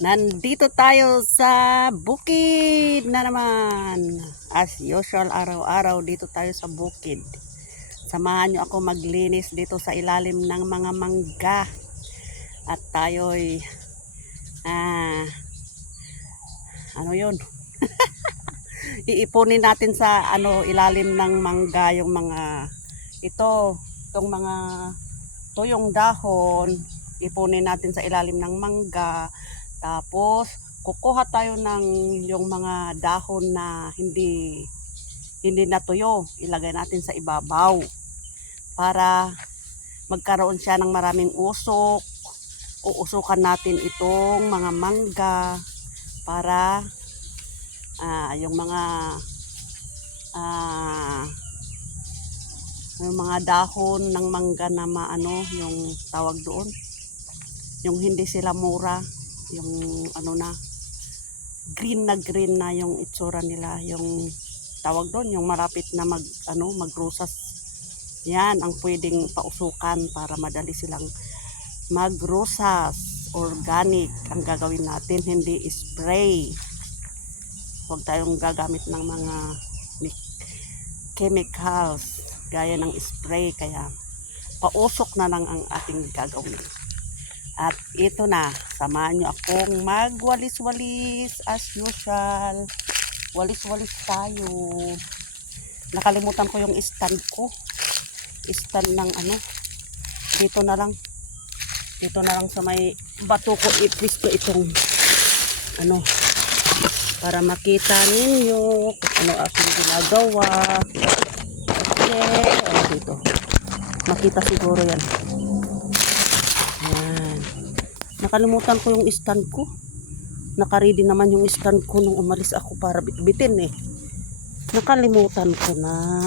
Nandito tayo sa bukid na naman. As usual, araw-araw dito tayo sa bukid. Samahan nyo ako maglinis dito sa ilalim ng mga mangga. At tayo'y, ano yun? Iipunin natin sa ilalim ng mangga yung mga, itong mga tuyong dahon. Ipunin natin sa ilalim ng mangga. Tapos, kukuha tayo ng yung mga dahon na hindi natuyo. Ilagay natin sa ibabaw para magkaroon siya ng maraming usok. Uusukan natin itong mga mangga para yung mga dahon ng mangga na yung tawag doon, yung hindi sila mura, yung green na yung itsura nila, yung tawag doon, yung malapit na magrusas. Yan ang pwedeng pausukan para madali silang magrusas. Organic ang gagawin natin, hindi spray. Huwag tayong gagamit ng mga chemicals gaya ng spray, kaya pausok na lang ang ating gagawin. At ito na, samahan nyo akong magwalis-walis as usual. Walis-walis tayo. Nakalimutan ko yung stand ko. Stand ng dito na lang sa may bato ko ipwisto itong para makita ninyo kung ano aking ginagawa. Okay, dito. Makita siguro yan. Ayan. Nakalimutan ko yung stand ko. Nakaready naman yung stand ko nung umalis ako para bitbitin eh. Nakalimutan ko na.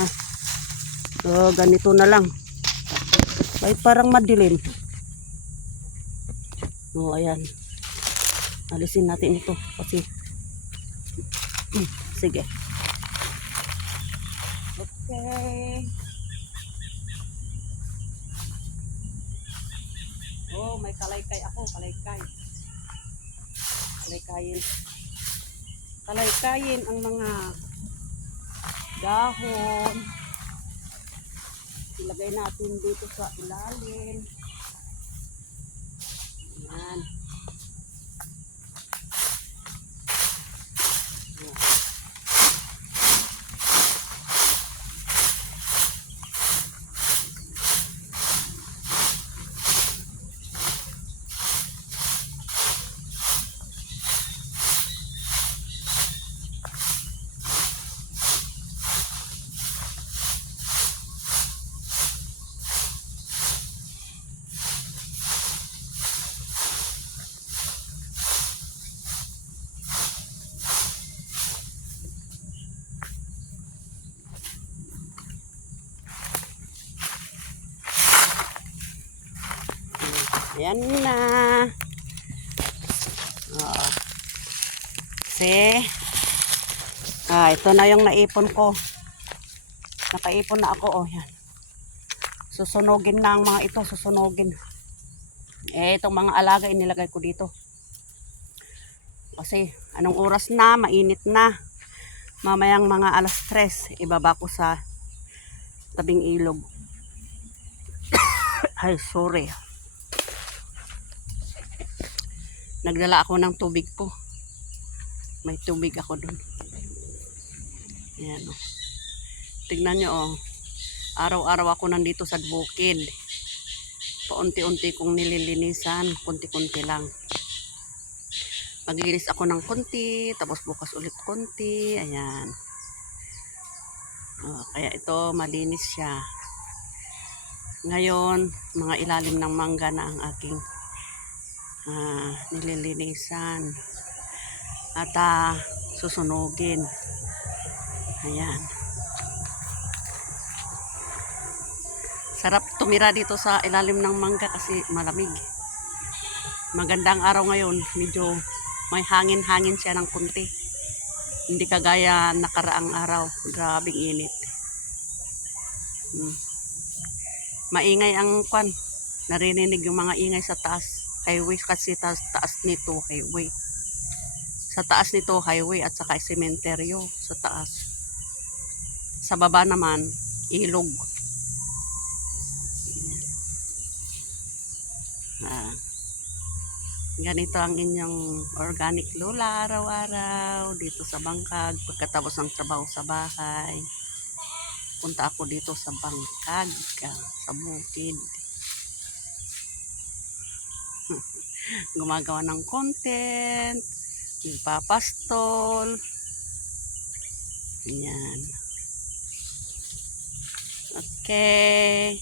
So, ganito na lang. Ay, parang madilim. O, ayan. Alisin natin ito kasi sige. Okay. Oh, may kalaykay ako, kalaykayin ang mga dahon. Ilagay natin dito sa ilalim. Ayan. Ayan na. Oh. Ito na yung naipon ko. Nakaipon na ako. Oh, yan. Susunogin na ang mga ito. Susunogin. Itong mga alaga inilagay ko dito. Kasi anong oras na, mainit na. Mamayang mga alas 3, ibaba ko sa tabing ilog. Ay, sorry. Nagdala ako ng tubig po. May tubig ako dun. Ayan o. Tignan nyo o. Araw-araw ako nandito sa bukid. Paunti-unti kong nililinisan. Kunti-kunti lang. Maglinis ako ng konti. Tapos bukas ulit konti. Ayan. Kaya ito malinis siya. Ngayon, mga ilalim ng mangga na ang aking nililinisan at susunugin. Ayan. Sarap tumira dito sa ilalim ng mangga kasi malamig. Magandang araw ngayon, medyo may hangin-hangin siya ng kunti. Hindi kagaya nakaraang araw, grabing init. Maingay ang narinig yung mga ingay sa taas. Highway kasi taas nito highway. Sa taas nito highway at saka sementeryo sa taas. Sa baba naman ilog. Ganito ang inyong organic lola araw-araw dito sa Bangkag. Pagkatapos ng trabaho sa bahay, punta ako dito sa Bangkag, sa bukid. Gumagawa ng content, nagpapastol. Yan. Okay.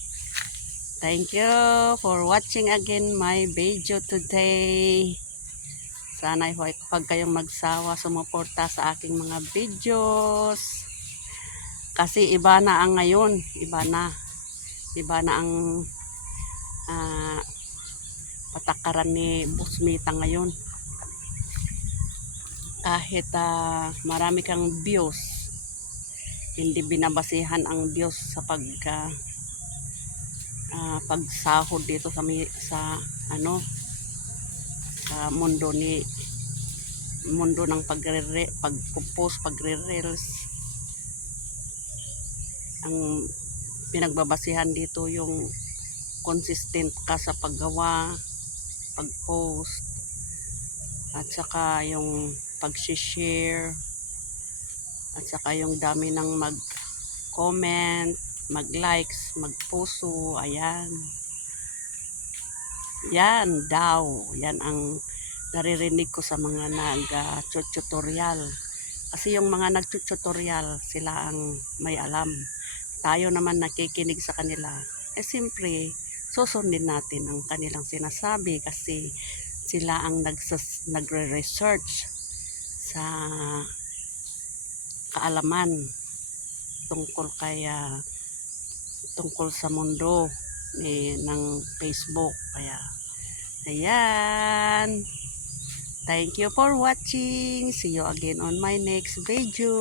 Thank you for watching again my video today. Sana huwag kayong magsawa sumuporta sa aking mga videos. Kasi iba na ang ngayon. Iba na ang patakaran ni Busmita ngayon. Kahit marami kang views, hindi binabasihan ang views sa pagsahod dito sa mundo ng pagpo-post, pagre-reels. Ang pinagbabasihan dito yung consistent ka sa paggawa, pag-post, at saka yung pag-share, at saka yung dami ng mag-comment, mag-likes, mag-puso. Ayan. Yan daw. Yan ang naririnig ko sa mga nag-tutorial. Kasi yung mga nag-tutorial, sila ang may alam. Tayo naman nakikinig sa kanila. Siyempre, susundin natin ang kanilang sinasabi kasi sila ang nagre-research sa kaalaman tungkol sa mundo ng Facebook. Kaya ayan, thank you for watching. See you again on my next video.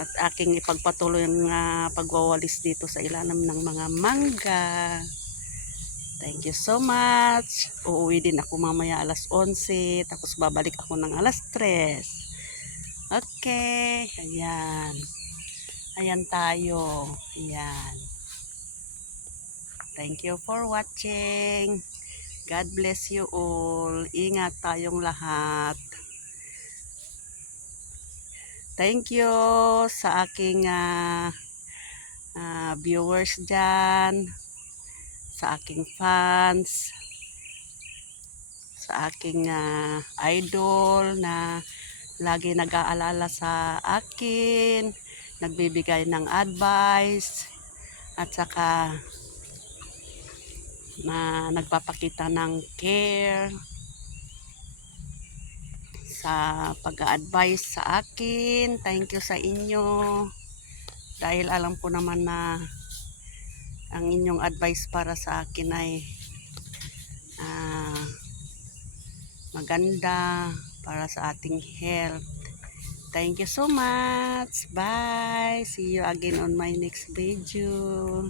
At aking ipagpatuloy ang pagwawalis dito sa ilalim ng mga mangga. Thank you so much. Uuwi din ako mamaya alas 11, tapos babalik ako ng alas 3. Okay, ayan. Ayan tayo. Ayan. Thank you for watching. God bless you all. Ingat tayong lahat. Thank you sa aking viewers dyan, sa aking fans, sa aking idol na lagi nag-aalala sa akin, nagbibigay ng advice, at saka na nagpapakita ng care sa pag-a-advise sa akin. Thank you sa inyo. Dahil alam ko naman na ang inyong advice para sa akin ay maganda para sa ating health. Thank you so much. Bye. See you again on my next video.